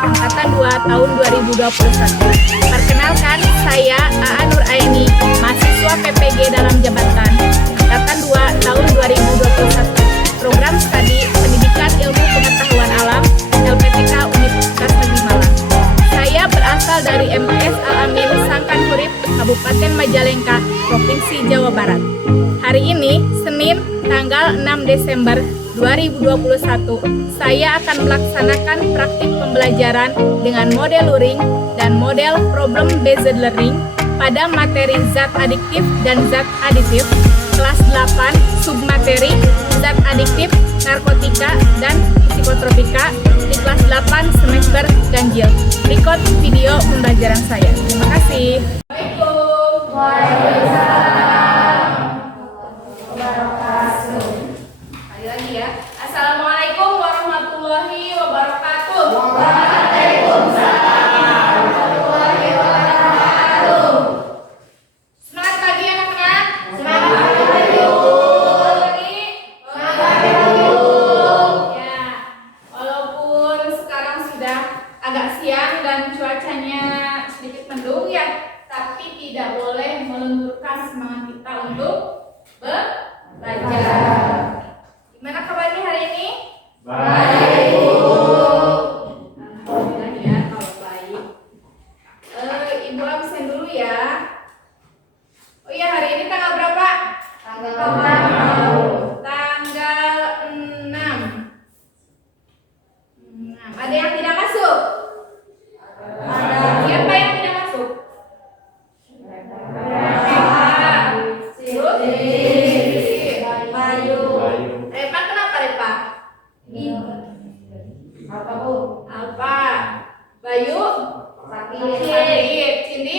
Angkatan 2 tahun 2021. Perkenalkan, saya Aa Nur Aini, mahasiswa PPG dalam jabatan Angkatan 2 tahun 2021. Program studi Pendidikan Ilmu Pengetahuan Alam LPTK Universitas Negeri Malang. Saya berasal dari MTS Al-Amin Sangkan Hurip, Kabupaten Majalengka, Provinsi Jawa Barat. Hari ini, Senin, tanggal 6 Desember 2021, saya akan melaksanakan praktik pembelajaran dengan model luring dan model problem based learning pada materi zat adiktif dan zat aditif kelas 8 submateri zat adiktif, narkotika, dan psikotropika di kelas 8 semester ganjil. Berikut video pembelajaran saya. Terima kasih. Assalamualaikum. Waalaikumsalam. Kali lagi ya. Assalamualaikum warahmatullahi wabarakatuh. Waalaikumsalam warahmatullahi wabarakatuh. Semangat pagi anak-anak. Semangat pagi. Ya, walaupun sekarang sudah agak siang dan cuacanya sedikit mendung ya, tapi tidak boleh melunturkan semangat kita untuk belajar. Gimana kabarnya hari ini? Baik, Bu. Alhamdulillah ya, kalau baik. Ibu absen dulu ya. Oh iya, hari ini tanggal berapa? Tanggal 6. Ada yang tidak masuk? Ada. Siapa yang tidak masuk? Repa, kenapa Repa? Apa Bu? Alfa. Bayu? Sakit. Cindy?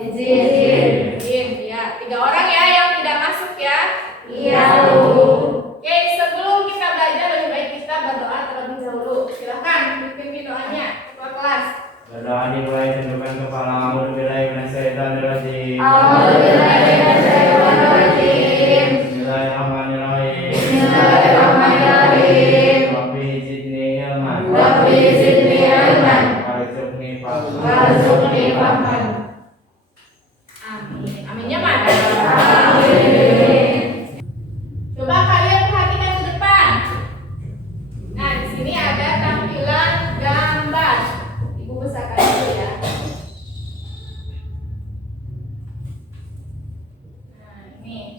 Izin. Ya, 3 orang ya yang tidak masuk ya. Iya Bu. Oke, sebelum kita belajar lebih baik kita berdoa terlebih dahulu. Silakan pimpin doanya ketua kelas. Berdoa dimulai tundukkan kepala. A'udzubillahi minasyaitonirrajim. Bismillahirrahmanirrahim. Rabbi zidni ilman. Warzuqni fahman. Amin. Aminnya mana? Coba kalian perhatikan ke depan. Nah, di sini ada tampilan gambar. Ibu besarkan dulu ya. Nah, ini.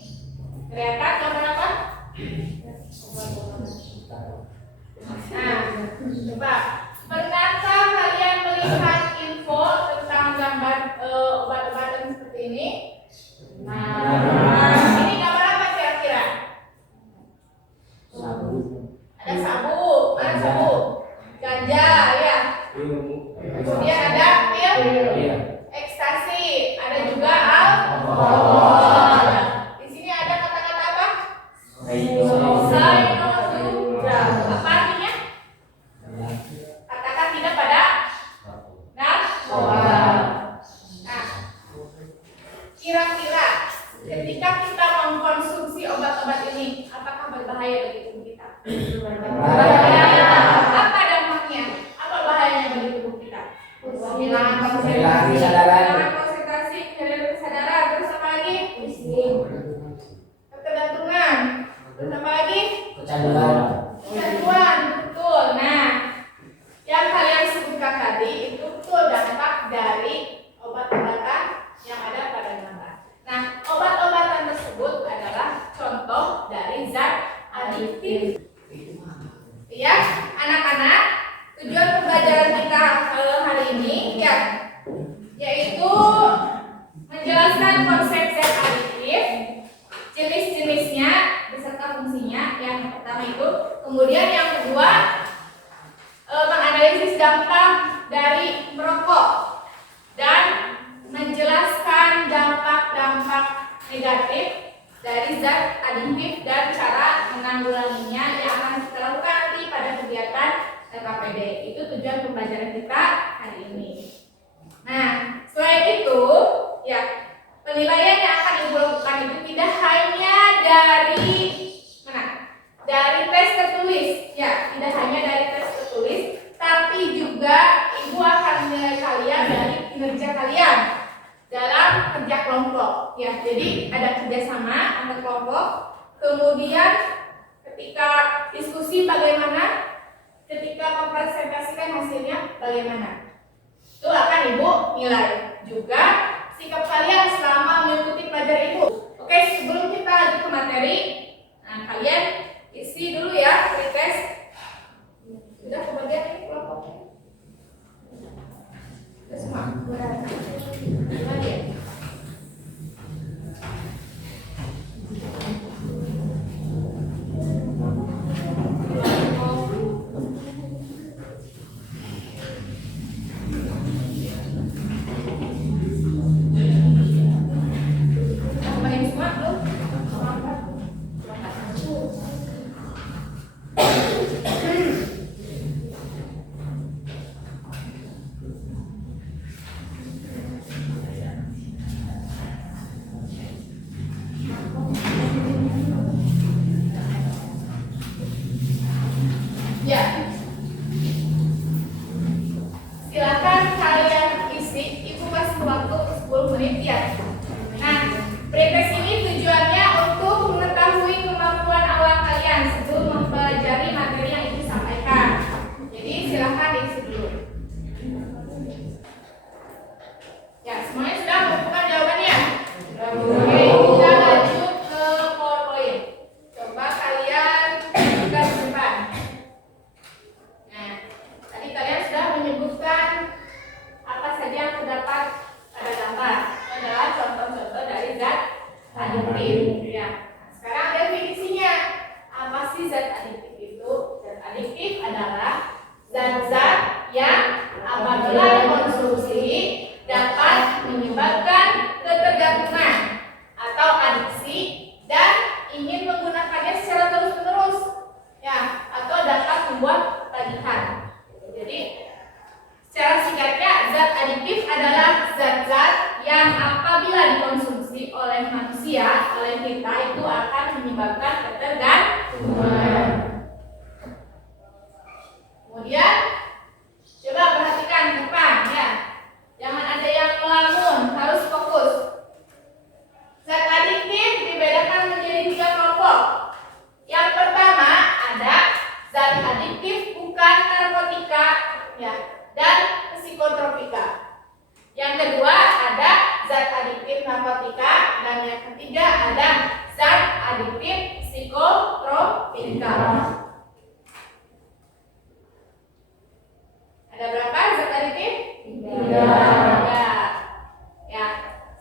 Kelihatan gambar apa? Nah, coba. Pernahkah kalian melihat info tentang gambar obat-obatan seperti ini? Nah, ini gambar apa kira-kira? Ada sabu, mana sabu? Ganja, ya. Kemudian ada pil, ekstasi, ada juga alkohol. Di sini ada kata-kata apa? Sainodura. Apa artinya? Katakan tidak pada narkoba. Nah, kira-kira ketika kita mengkonsumsi obat-obat ini, apakah berbahaya bagi tubuh kita? Berbahaya. Apa dampaknya? Apa bahayanya bagi tubuh kita? Kehilangan konsentrasi, kehilangan kesadaran, terus apa lagi? Ketergantungan, terus apa lagi? Kecanduan, betul. Nah, yang kalian sebutkan tadi itu betul dampak dari obat-obatan yang ada pada gambar. Nah, obat-obatan tersebut adalah contoh dari zat adiktif. Ya, Kemudian ketika diskusi bagaimana, ketika mempresentasikan hasilnya bagaimana, itu akan Ibu nilai. Juga sikap kalian selama mengikuti pelajaran Ibu. Oke, sebelum kita lanjut ke materi, nah kalian isi dulu ya pretest. Sudah kebagian ini kelompoknya. Sudah semua. Gimana ya? Ya, silakan kalian isi. Ibu kasih waktu 10 menit ya. Nah, pretest ini tujuannya untuk mengetahui kemampuan awal kalian sebelum mempelajari materi yang Ibu sampaikan. Jadi silakan diisi dulu. Ya, semuanya sudah menentukan jawabannya? Oke, kita lanjut ke PowerPoint. Coba kalian buka di depan. Nah, tadi kalian sudah menyebutkan apa saja yang terdapat pada gambar. Itu adalah contoh-contoh dari zat adiktif. Ya. Nah, sekarang definisinya. Apa sih zat adiktif itu? Zat adiktif adalah zat-zat yang apabila dikonsumsi dapat menyebabkan ketergantungan atau adiksi dan ingin menggunakannya secara terus-menerus. Ya, atau dapat membuat tagihan. Jadi secara singkatnya, zat adiktif adalah zat-zat yang apabila dikonsumsi oleh manusia, oleh kita, itu akan menyebabkan ketergantungan. Kemudian coba perhatikan ke depan ya. Jangan ada yang melamun, harus fokus. Zat adiktif dibedakan menjadi 3 kelompok. Yang pertama ada zat adiktif bukan narkotika ya, dan psikotropika. Yang kedua ada zat adiktif narkotika, dan yang ketiga ada zat adiktif psikotropika. Ada berapa zat adiktif? 3. Ya.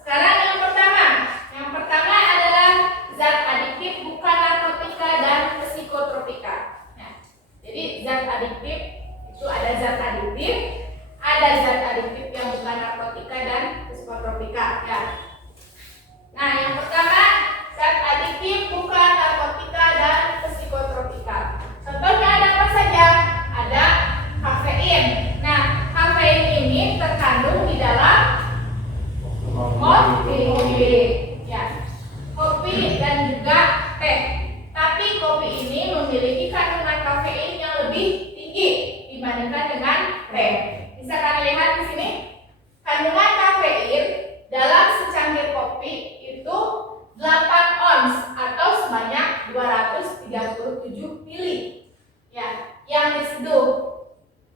Sekarang yang pertama adalah zat adiktif bukan narkotika dan psikotropika. Nah, jadi zat adiktif itu ada zat adiktif yang bukan narkotika dan psikotropika. Ya. Nah, yang pertama zat adiktif bukan narkotika dan psikotropika. Contohnya ada apa saja? Ada kafein. Nah, kafein ini terkandung di dalam kopi. Ya. Kopi dan juga teh. Tapi kopi ini memiliki kandungan kafein yang lebih tinggi dibandingkan dengan teh. Bisa kalian lihat di sini? Kandungan kafein dalam secangkir kopi itu 8 ons atau sebanyak 237 mili. Ya, yang diseduh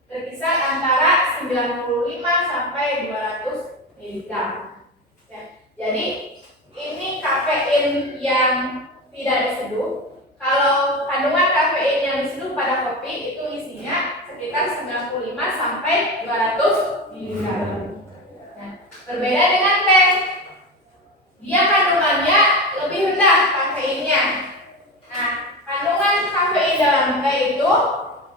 berkisar antara 95 sampai 200 mg. Ya, jadi ini kafein yang tidak diseduh. Kalau kandungan kafein yang diseduh pada kopi itu isinya sekitar 95 sampai 200 mg. Nah, berbeda dengan teh. Dia kandungannya lebih rendah kafeinnya. Nah, kandungan kafein dalam teh itu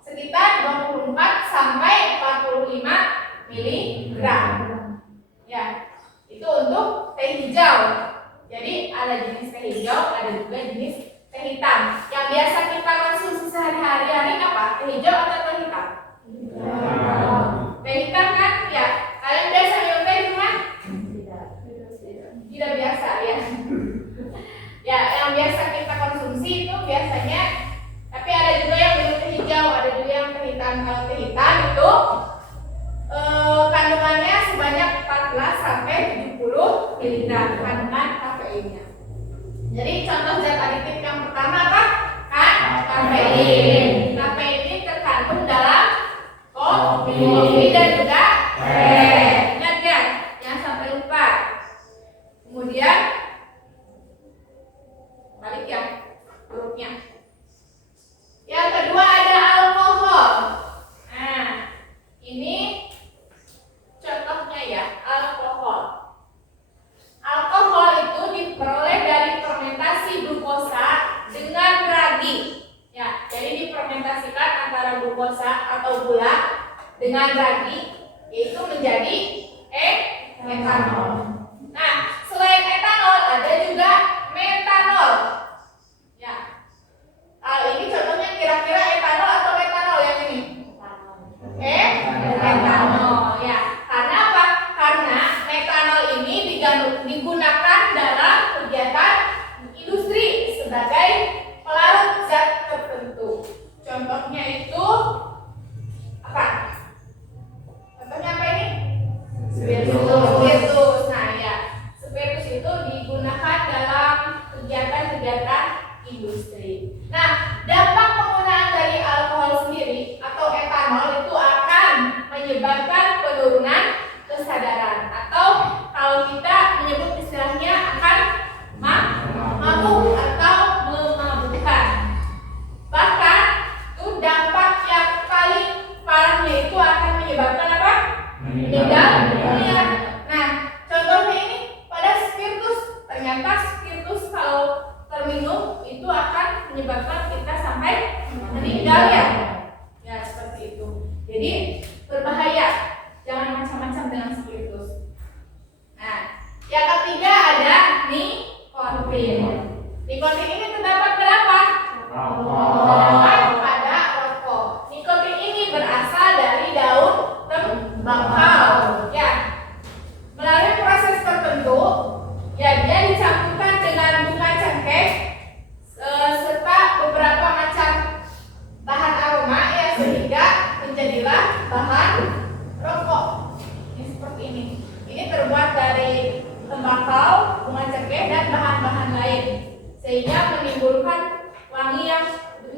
sekitar 24 sampai 45 mg. Ya, itu untuk teh hijau. Jadi ada jenis teh hijau, ada juga jenis teh hitam. Yang biasa kita konsumsi sehari-hari apa? Teh hijau atau teh hitam? Teh hitam kan? Ya. Kalian biasa minum teh di rumah? Tidak biasa ya. Ya, yang biasa kita konsumsi itu biasanya, tapi ada juga yang minum teh hijau, ada juga yang teh hitam. Kalau teh hitam itu kandungannya sebanyak 14 sampai 70 mg kandungan kafeinnya. Jadi contoh zat aditif yang pertama apa? Kafein. Kafein ini terkandung dalam kopi dan juga teh. Ingat ya, jangan sampai lupa. Kemudian balik ya hurufnya. Yang kedua ada alkohol. Nah, ini contohnya ya, alkohol. Alkohol itu diperoleh dari fermentasi glukosa dengan ragi. Ya, jadi difermentasikan antara glukosa atau gula dengan ragi, yaitu menjadi etanol. Nah, selain etanol ada juga metanol. Ya, ini contohnya kira-kira etanol atau metanol yang ini? Metanol. Ya, karena apa? Karena metanol ini digunakan dalam kegiatan industri sebagai pelarut zat tertentu. Contohnya itu apa? Contohnya apa ini? Spiritus. Nah ya, spiritus itu digunakan dalam kegiatan-kegiatan industri. Nah, dampak penggunaan dari alkohol sendiri atau etanol itu akan menyebabkan penurunan kesadaran, atau kalau kita menyebut istilahnya akan mabuk atau memabukkan. Bahkan itu dampak yang paling parahnya itu akan menyebabkan apa? Meninggal dunia. Nah, contohnya ini pada spiritus. Ternyata spiritus kalau terminum itu akan menyebabkan kita sampai meninggal ya. Ya, seperti itu. Jadi berbahaya. Jangan macam-macam dengan spiritus. Nah, yang ketiga ada nikotin. Nikotin ini terdapat berapa? Terdapat pada rokok. Nikotin ini berasal dari daun tembakau. Ya, melalui proses tertentu, ya dia dicampurkan dengan bunga cengkeh serta beberapa macam bahan aroma ya, sehingga menjadilah bahan rokok. Ini seperti ini. Ini terbuat dari tembakau, bunga cengkeh dan bahan-bahan lain, sehingga menimbulkan wangi yang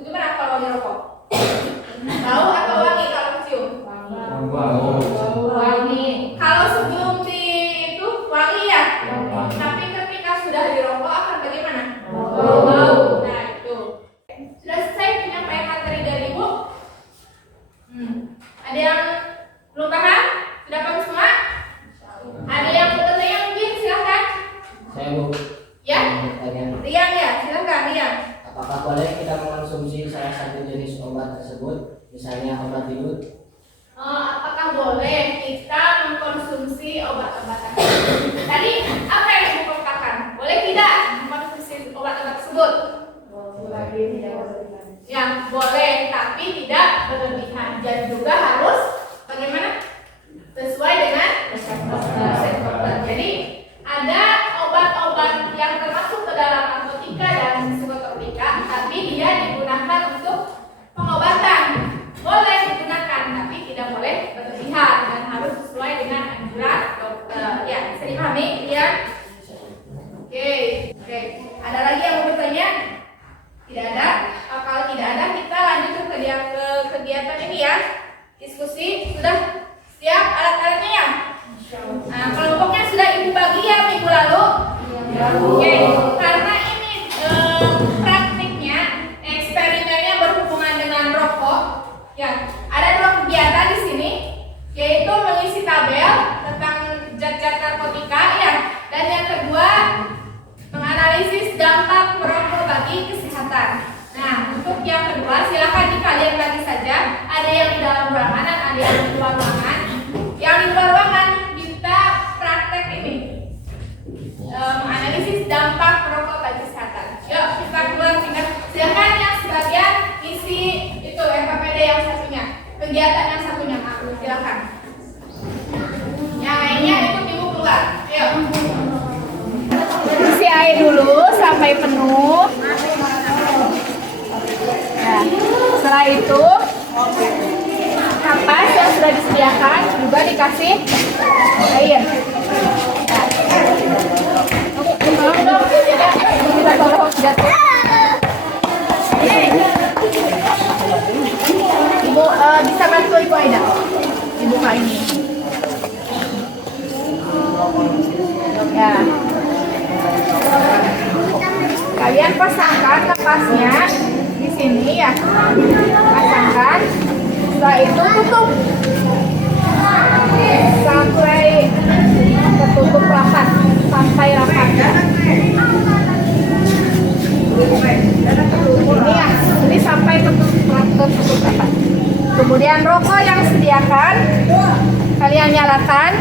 gimana kalau wangi rokok? Bau atau wangi kalau cium? Wangi. Kalau sebelum di itu wangi ya, tapi ketika sudah dirokok akan bagaimana? Bau. Nah itu. Sudah selesai penyampaian materi dari Ibu? Ada yang belum paham? Sudah paham semua? Ada yang bertanya mungkin? Silahkan. Saya Bu. Ya? Bertanya. Rian ya, silahkan Rian. Apakah boleh kita mengonsumsi salah satu jenis obat tersebut, misalnya obat tidur? Apakah boleh kita mengkonsumsi obat-obatan? Tadi apa yang Ibu katakan? Boleh tidak mengkonsumsi obat-obat tersebut? Ya, boleh, tapi tidak berlebihan. Dan juga harus bagaimana? Sesuai dengan resep dokter. Jadi ada obat-obat yang termasuk ke dalam narkotika dan psikotropika, tapi dia digunakan untuk pengobatan. Boleh digunakan, tapi tidak boleh berlebihan dan harus sesuai dengan anjuran dokter. Ya, bisa dipahami ya? Oke. Ada lagi yang mau bertanya? Tidak ada? Kalau tidak ada, kita lanjut ke kegiatan ini ya. Diskusi sudah siap alat-alatnya ya? Nah, kelompoknya sudah Ibu bagi ya minggu lalu? Oke, karena ini praktiknya, eksperimennya berhubungan dengan rokok. Ya, ada dua kegiatan di sini, yaitu mengisi tabel tentang zat-zat narkotika ya, dan yang kedua menganalisis dampak merokok bagi kesehatan. Nah, untuk yang kedua silakan kalian bagi saja. Ada yang di dalam ruangan dan ada yang di luar ruangan. Yang di luar ruangan kita praktek ini, menganalisis dampak merokok bagi kesehatan. Yuk kita keluar singkat. Silakan yang sebagian isi itu FKPD yang satunya, kegiatan yang satunya. Silakan. Yang lainnya ikut Ibu keluar. Yuk. Isi air dulu sampai penuh. Nah, setelah itu kapas yang sudah disediakan juga dikasih air. Nah, tolong dong, kita tolong. Jatuh. Ibu bisa bantu Ibu Aida. Ibu Kak ini. Ya. Kalian pasangkan kapasnya di sini ya. Pasangkan. Setelah itu tutup. Sampai tertutup rapat. Sampai rapat. Ini ya. Ini sampai tertutup rapat. Kemudian rokok yang sediakan kalian nyalakan.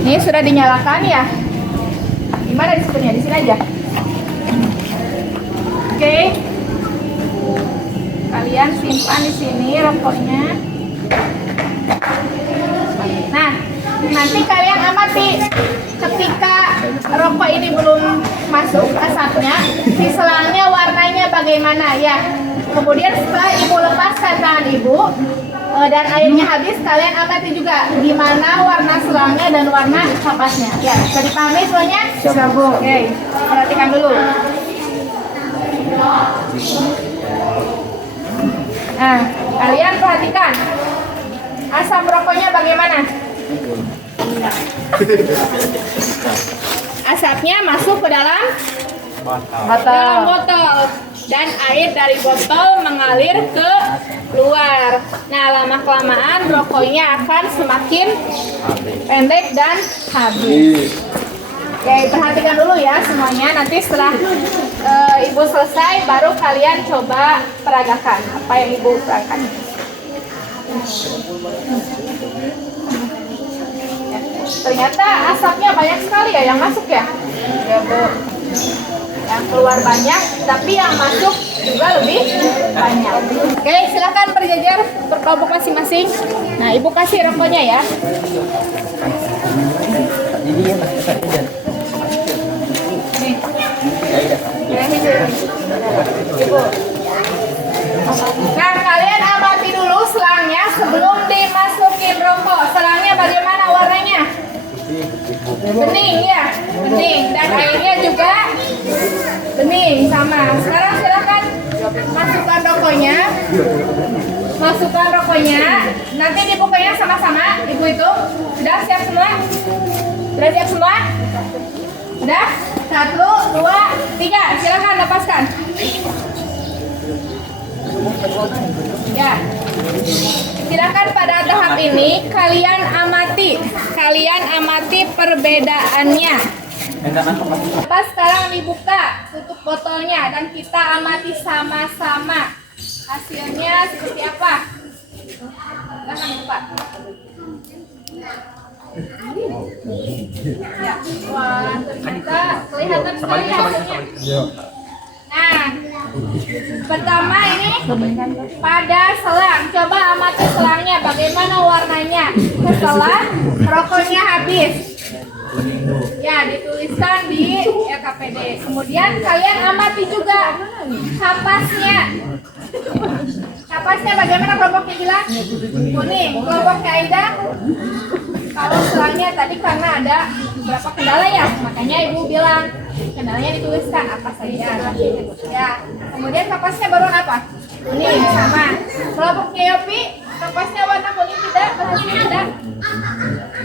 Ini sudah dinyalakan ya. Di mana disebutnya? Di sini aja. Oke. Kalian simpan di sini rokoknya. Nah, nanti kalian amati ketika rokok ini belum masuk asapnya, si selangnya warnanya bagaimana ya. Kemudian setelah ibu lepaskan tangan ibu dan airnya habis, kalian amati juga gimana warna selangnya dan warna kapasnya. Ya, bisa dipahami semuanya? Coba Bu. Oke, perhatikan dulu. Nah, kalian perhatikan asap rokoknya bagaimana? Asapnya masuk ke dalam botol dan air dari botol mengalir ke luar. Nah, lama-kelamaan rokoknya akan semakin pendek dan habis. Oke, perhatikan dulu ya semuanya. Nanti setelah ibu selesai, baru kalian coba peragakan apa yang ibu peragakan. Ternyata asapnya banyak sekali ya yang masuk ya. Ya Bu. Yang keluar banyak, tapi yang masuk juga lebih banyak. Oke, silakan berjajar berkelompok masing-masing. Nah, ibu kasih rokoknya ya. Ibu. Nah, kalian amati dulu selangnya sebelum dimasukin rokok. Selangnya bagaimana warnanya? Bening ya, bening. Dan airnya juga bening sama. Sekarang silakan masukkan rokoknya. Masukkan rokoknya. Nanti dibukanya sama-sama. Ibu itu sudah siap semua? Sudah siap semua? Sudah? 1, 2, 3. Silakan lepaskan. Ya. Silakan pada tahap ini kalian amati perbedaannya. Pas sekarang dibuka tutup botolnya dan kita amati sama-sama hasilnya seperti apa. Silakan buka. Ya, wah, ternyata kelihatan sekali hasilnya. Nah, pertama ini pada selang. Coba amati selangnya bagaimana warnanya setelah rokoknya habis. Ya, dituliskan di LKPD. Kemudian kalian amati juga kapasnya. Kapasnya bagaimana kelompoknya bilang? Kuning. Kelompoknya Aida? Kalau selangnya tadi karena ada beberapa kendala ya, makanya ibu bilang kendalanya dituliskan apa saja. Ya, kemudian kapasnya berwarna apa? Kuning sama. Kelompoknya Yopi, kapasnya warna kuning tidak, berhasil tidak?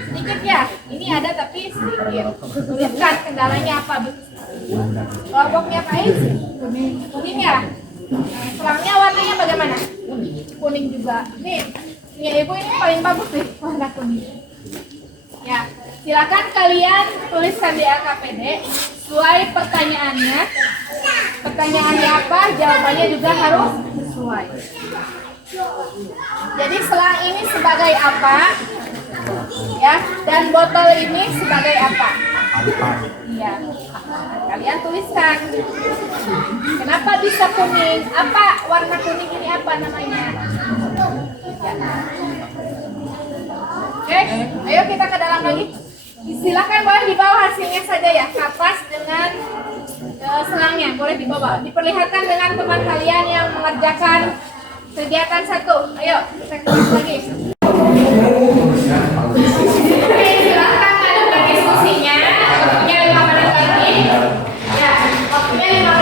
Sedikit ya. Ini ada tapi sedikit. Tuliskan kendalanya apa? Kelompoknya Faiz, kuning ya. Selangnya warnanya bagaimana? Kuning juga. Nih, ibu ini paling bagus nih warna kuning. Ya, silakan kalian tuliskan di LKPD sesuai pertanyaannya. Pertanyaannya apa? Jawabannya juga harus sesuai. Jadi selang ini sebagai apa? Ya, dan botol ini sebagai apa? Iya. Kalian tuliskan. Kenapa bisa kuning? Apa warna kuning ini apa namanya? Ya. Oke, ayo kita ke dalam lagi. Silakan boleh dibawa hasilnya saja ya, kapas dengan selangnya boleh dibawa. Diperlihatkan dengan teman kalian yang mengerjakan kegiatan 1. Ayo kita kelas lagi. Oke, silakan lanjutkan diskusinya. Waktunya 5 menit lagi. Ya, waktunya 5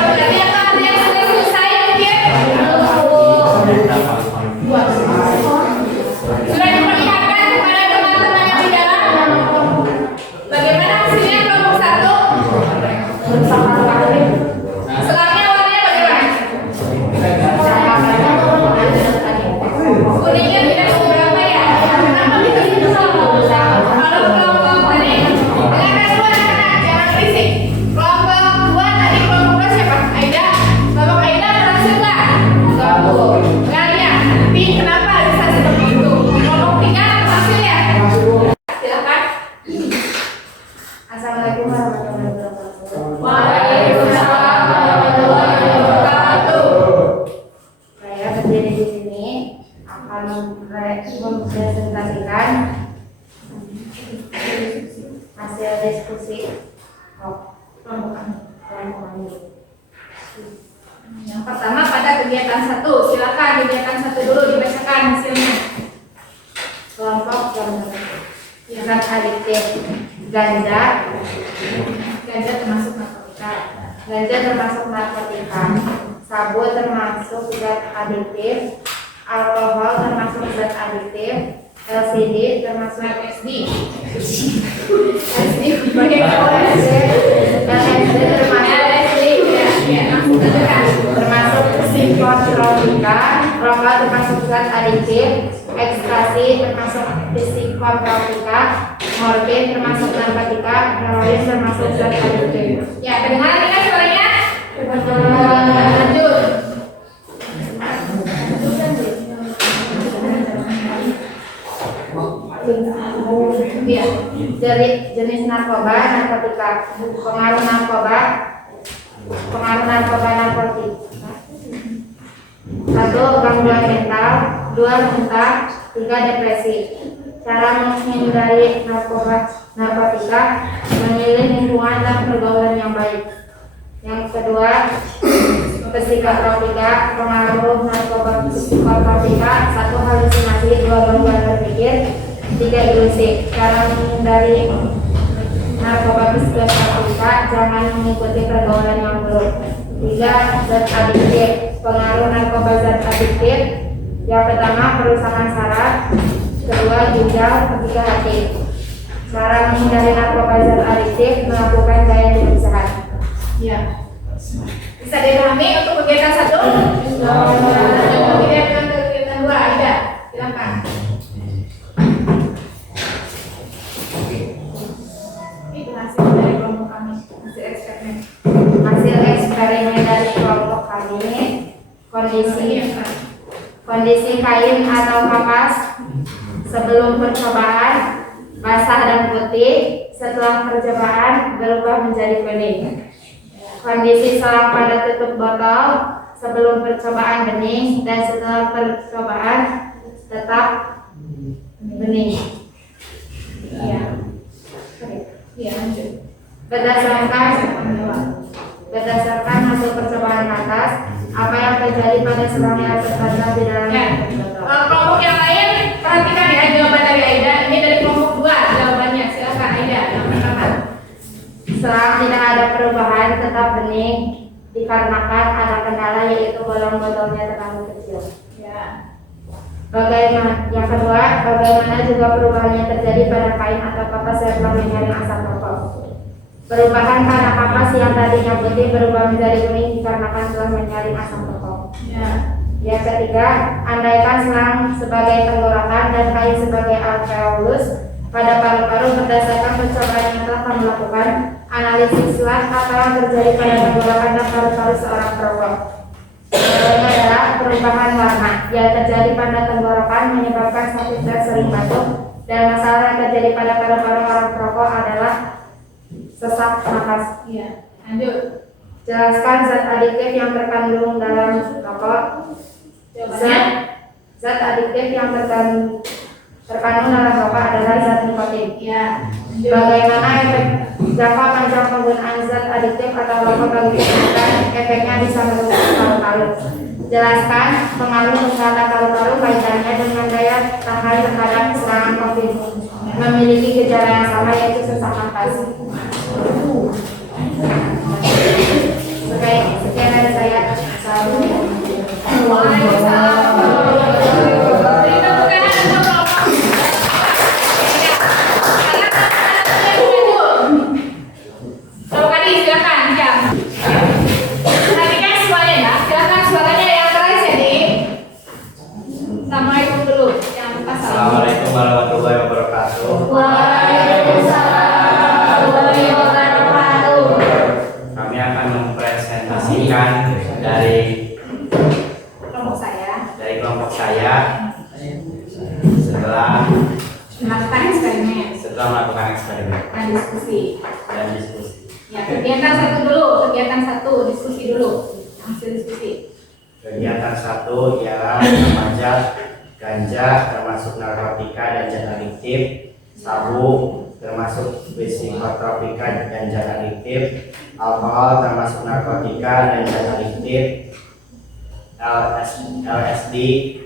kuningnya tidak seberapa ya. Kenapa kita tidak sama? Kalau kelompok tadi, dengarkan dulu anak-anak, jangan berisik. Kelompok 2 tadi kelompok berapa siapa? Aida. Kelompok Aida berhasil nggak? Nggak ya. Tapi kenapa bisa seperti itu? Kelompok 3 berhasil ya? Silakan. Assalamualaikum warahmatullahi wabarakatuh. Waalaikumsalam warahmatullahi wabarakatuh. Saya berdiri di sini akan mempresentasikan hasil diskusi kelompok kami. Yang pertama pada kegiatan 1, silakan kegiatan 1 dulu dibacakan hasilnya. Kelompok yang zat adiktif ganja termasuk narkotika. Ganja termasuk narkotika. Sabu termasuk zat adiktif. Alkohol termasuk zat adiktif. LSD termasuk LSD sebagai LSD termasuk psikotropika. Rokok termasuk zat adiktif. Ekstasi termasuk psikotropika. Morfin termasuk narkotika. Heroin termasuk zat adiktif. Ya, kedengaran kan suaranya? Lanjut. Ya, dari jenis narkoba, narkotika. Pengaruh narkoba, narkotik. 1. Gangguan mental. 2. Muntah. 3. Depresi. Cara menghindari narkotika, memilih lingkungan dan pergaulan yang baik. Yang kedua, psikotropika. Pengaruh narkoba psikotropika: 1. Halusinasi. 2. Gangguan berpikir. 3. Ilusi. Cara menghindari narkoba psikotropika, jangan mengikuti pergaulan yang buruk. 3. Zat adiktif. Pengaruh narkoba zat adiktif: yang pertama, perusakan saraf. 2. Ginjal. 3. hati. Cara menghindari narkoba zat adiktif: melakukan gaya hidup sehat. Ya. Bisa dipahami untuk kegiatan 1? Kegiatan 2 ada. Silakan. Itu hasil dari kelompok kami, hasil eksperimen. Hasil eksperimen dari kelompok kami: kondisi kain atau kapas sebelum percobaan basah dan putih, setelah percobaan berubah menjadi kuning. Kondisi selang pada tutup botol sebelum percobaan bening dan setelah percobaan tetap bening. Ya. Ya, lanjut. Berdasarkan hasil percobaan atas, apa yang terjadi pada selang yang terpasang di dalamnya? Kelompok yang lain perhatikan ya jawaban dari Aida. Ini dari kelompok 2 jawabannya. Silakan Aida yang pertama. Selang tidak ada perubahan, tetap bening dikarenakan ada kendala, yaitu bolong botolnya terlalu kecil. Ya. Yang kedua, bagaimana juga perubahannya terjadi pada kain atau kapas yang telah menyaring asap rokok. Perubahan pada kapas yang tadinya putih berubah menjadi kuning dikarenakan telah menyaring asap rokok. Ya. Yang ketiga, andaikan selang sebagai tenggorokan dan kain sebagai alveolus pada paru-paru, berdasarkan percobaan yang telah kami lakukan, analisis selang apa yang terjadi pada tenggorokan dan paru-paru seorang perokok. Pertama adalah perubahan warna yang terjadi pada tenggorokan menyebabkan sakit dan sering batuk, dan masalah yang terjadi pada paru-paru orang perokok adalah sesak napas. Iya. Lanjut. Jelaskan zat adiktif yang terkandung dalam rokok. Zat adiktif yang terkandung dalam rokok adalah zat nikotin. Iya. Bagaimana efek jangka panjang penggunaan zat adiktif atau rokok bagi kesehatan? Efeknya bisa merusak paru-paru. Jelaskan pengaruh kesehatan paru-paru kaitannya dengan daya tahan terhadap serangan COVID. Memiliki gejala yang sama, yaitu sesak napas. Sekian dari saya. Assalamualaikum dulu. Assalamualaikum warahmatullahi wabarakatuh. Waalaikumsalam warahmatullahi wabarakatuh. Kami akan mempresentasikan dari Kelompok saya kelompok saya setelah melakukan eksperimen dan diskusi. dan diskusi. Ya, kegiatan satu diskusi dulu. Hasil diskusi. Kegiatan 1 ialah remaja ganja termasuk narkotika dan zat adiktif, sabu termasuk psikotropika dan zat adiktif, alkohol termasuk narkotika dan zat adiktif, LSD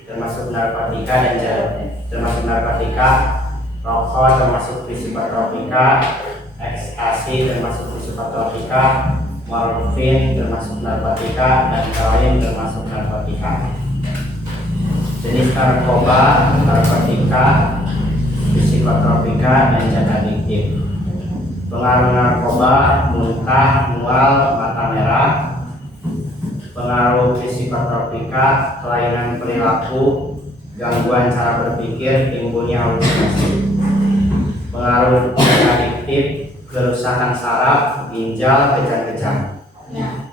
termasuk narkotika dan termasuk narkotika, rokok termasuk psikotropika, ekstasi termasuk psikotropika, morfin termasuk narkotika, dan heroin termasuk narkotika. Jenis narkoba, narkotika, psikotropika, dan zat adiktif. Pengaruh narkoba: muntah, mual, mata merah. Pengaruh psikotropika: kelainan perilaku, gangguan cara berpikir, timbulnya halusinasi. Pengaruh zat adiktif: kerusakan saraf, ginjal, kejang-kejang.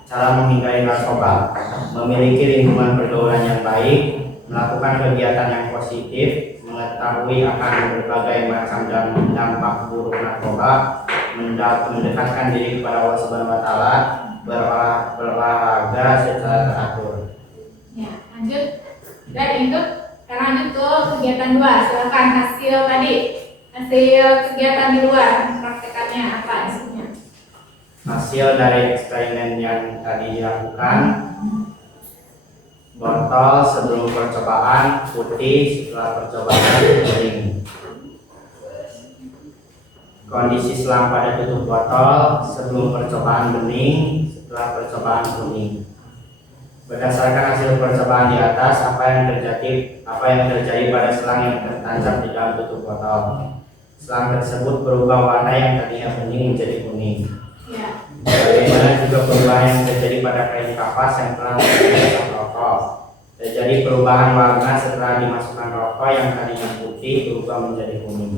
Cara menghindari narkoba: memiliki lingkungan pergaulan yang baik, melakukan kegiatan yang positif, mengetahui akan berbagai macam dampak buruk narkoba, mendekatkan diri kepada Allah Subhanahu wa Ta'ala, berolahraga secara teratur. Ya, lanjut. Dan itu sekarang lanjut ke kegiatan 2. Silakan hasil kegiatan di luar, praktekannya apa isinya? Hasil dari eksperimen yang tadi dilakukan: botol sebelum percobaan putih, setelah percobaan kuning. Kondisi selang pada tutup botol sebelum percobaan bening, setelah percobaan kuning. Berdasarkan hasil percobaan di atas, apa yang terjadi pada selang yang tertancap di dalam tutup botol? Selang tersebut berubah warna yang tadinya bening menjadi kuning. Ya. Bagaimana juga perubahan yang terjadi pada kain kapas yang telah dimasukkan rokok. Terjadi perubahan warna setelah dimasukkan rokok yang tadinya putih berubah menjadi kuning.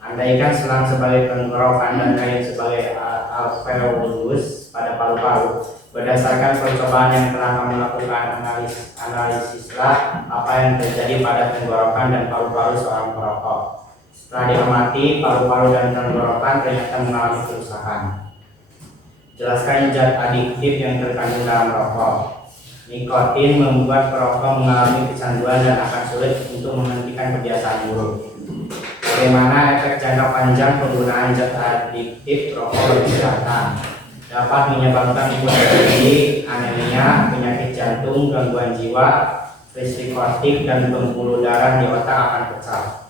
Andaikan selang sebagai tenggorokan dan kain sebagai alveolus pada paru-paru. Berdasarkan percobaan yang telah kami lakukan, analisislah apa yang terjadi pada tenggorokan dan paru-paru seorang perokok. Setelah diamati, paru-paru dan tenggorokan ternyata mengalami kerusakan. Jelaskan zat adiktif yang terkandung dalam rokok. Nikotin membuat perokok mengalami kecanduan dan akan sulit untuk menghentikan kebiasaan buruk. Bagaimana efek jangka panjang penggunaan zat adiktif rokok bagi kesehatan? Dapat menyebabkan hipotensi, anemia, penyakit jantung, gangguan jiwa, psikotik, dan pembuluh darah di otak akan pecah.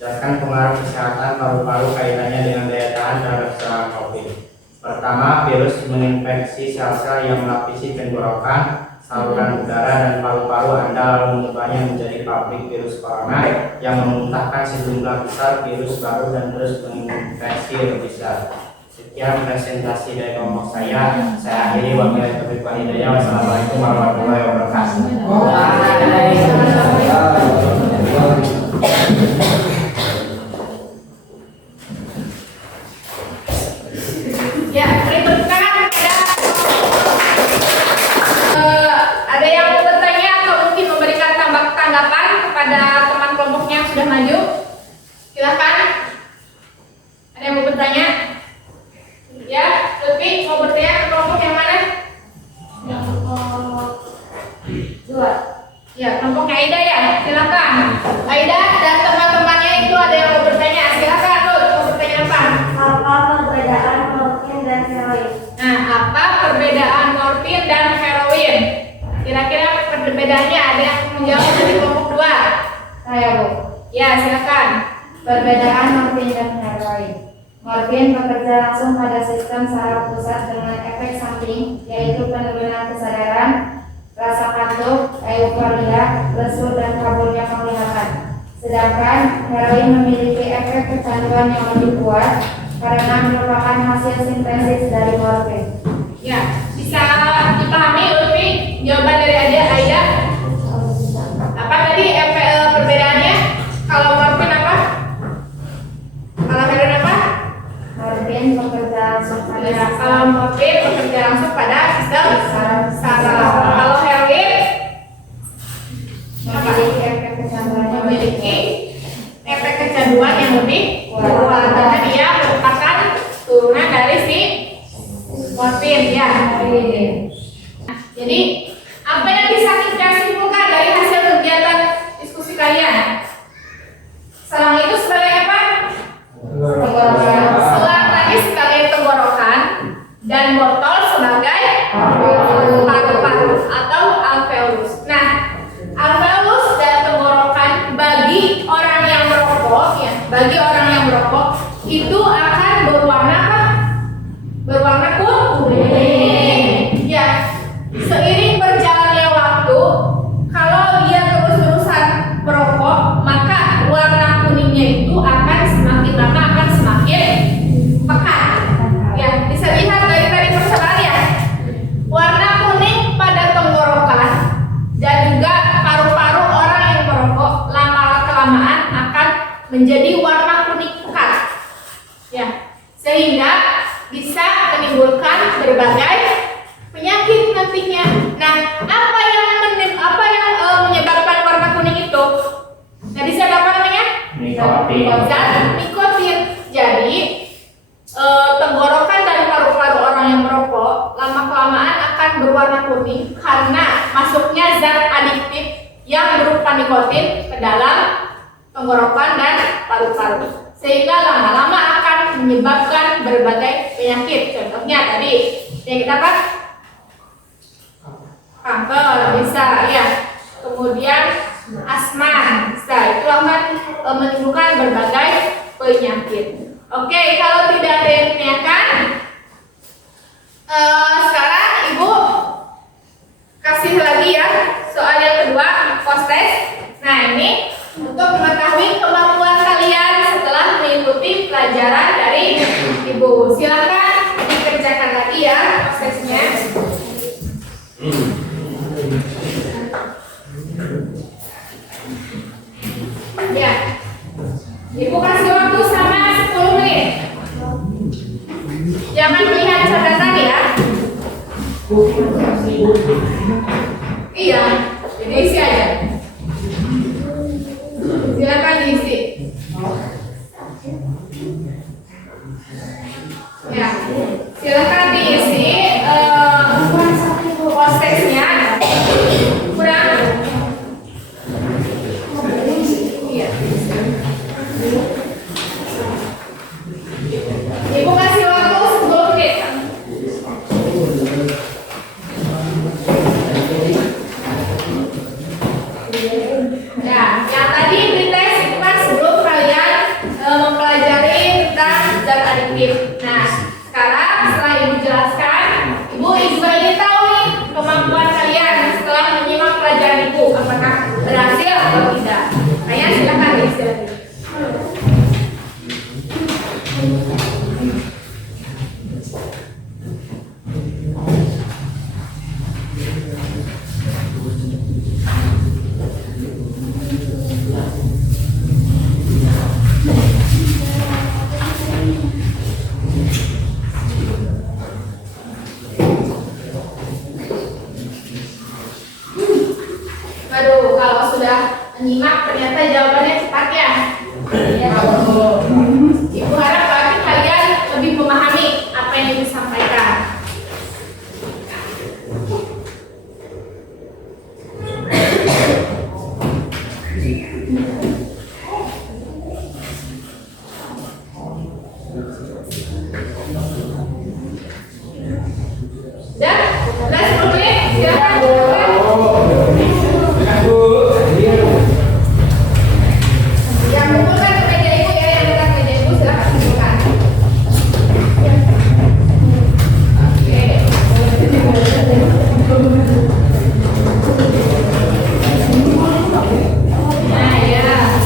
Jelaskan pengaruh kesehatan paru-paru kaitannya dengan daya tahan terhadap serangan COVID. Pertama, virus menginfeksi sel-sel yang melapisi tenggorokan, saluran udara, dan paru-paru Anda, lalu mengubahnya menjadi pabrik virus corona yang memuntahkan sejumlah besar virus baru dan terus menginfeksi lebih besar. Sekian presentasi dari kelompok saya. Saya akhiri, wabillahi taufiq wal hidayah. Wassalamualaikum warahmatullahi wabarakatuh. Ya, beri tepuk tangan ada yang mau bertanya atau mungkin memberikan tanggapan kepada teman kelompoknya yang sudah maju? Silakan. Ada yang mau bertanya? Ya, Lutfi mau bertanya ke kelompok yang mana? Kelompok 2. Ya, kelompoknya Aida ya. Silakan. Aida dan teman-temannya itu ada yang mau bertanya. Silakan, Lut. Mau bertanya apa? Apa perbedaan morfin dan heroin? Nah, apa perbedaan morfin dan heroin? Kira-kira perbedaannya ada yang menjawab dari kelompok 2? Saya, Bu. Ya, silakan. Perbedaan morfin dan heroin. Morfin bekerja langsung pada sistem saraf pusat dengan efek samping, yaitu penurunan kesadaran, rasa kantuk, euforia, lesu, dan kaburnya penglihatan. Sedangkan heroin memiliki efek kecanduan yang lebih kuat karena merupakan hasil sintesis dari morfin. Ya, bisa dipahami Lutfi jawaban dari Aida? Apa tadi perbedaannya? Kalau memiliki efek kecanduan yang lebih kuat karena dia merupakan turunan dari si morfin ya. Jadi apa yang bisa kita simpulkan dari hasil kegiatan diskusi kalian? Selang itu sebagai apa? Selang tadi sebagai tenggorokan dan botol sebagai paru-paru atau alveolus. Nah, alveolus dan tenggorokan bagi orang yang merokok ya, bagi orang yang merokok itu akan berwarna apa? Berwarna kuning. Ya, seiring berjalannya waktu, kalau dia terus-terusan merokok, maka warna kuningnya itu akan semakin lama akan semakin pekat. Ya, bisa lihat dari tadi persamaan ya. Warna kuning pada tenggorokan dan juga paru-paru orang yang merokok lama-kelamaan akan menjadi warna kuning pekat. Ya, sehingga bisa menimbulkan berbagai penyakit nantinya. Nah, apa yang menyebabkan warna kuning itu? Tadi saya apa namanya? Nikotin. Zat nikotin. Jadi tenggorokan dan paru-paru orang yang merokok lama-kelamaan akan berwarna kuning karena masuknya zat adiktif yang berupa nikotin ke dalam tenggorokan dan paru-paru, sehingga lama-lama akan menyebabkan berbagai penyakit. Contohnya tadi penyakit apa? Kanker bisa ya, kemudian asma bisa, itu akan menimbulkan berbagai penyakit. Oke, kalau tidak ada yang ditanyakan, sekarang ibu kasih lagi ya soal yang kedua, post test. Nah, ini untuk mengetahui kemampuan kalian setelah mengikuti pelajaran dari ibu. Silakan dikerjakan lagi ya prosesnya. Ya, ibu kasih waktu sama 10 menit. Jangan melihat catatan ya. Iya, jadi isi aja. Silakan diisi. Ya, silakan diisi prosesnya. Kurang. Iya. Ibu kasih waktu 10 menit. Ya, yang tadi dites itu kan sebelum kalian mempelajari tentang zat adiktif. Nah, sekarang setelah ibu jelaskan, ibu juga ingin tahu nih kemampuan kalian setelah menyimak pelajaran ibu, apakah berhasil atau tidak. Kalian silakan diisi lagi. Waduh, kalau sudah menyimak ternyata jawabannya cepat ya. Ibu harap lagi kalian lebih memahami apa yang ibu sampaikan. Dan 10 menit silakan. Yang kumpulkan ke meja ibu ya, yang dekat meja ibu silakan kumpulkan. Oke. Nah ya.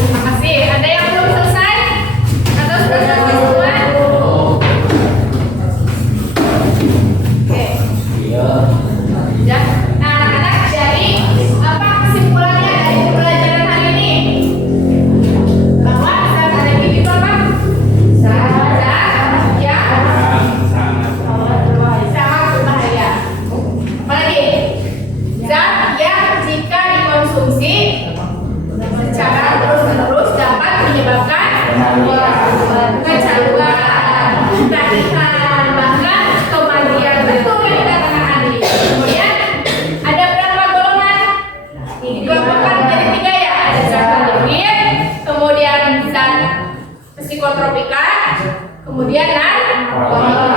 psikotropika, kemudian narkotika.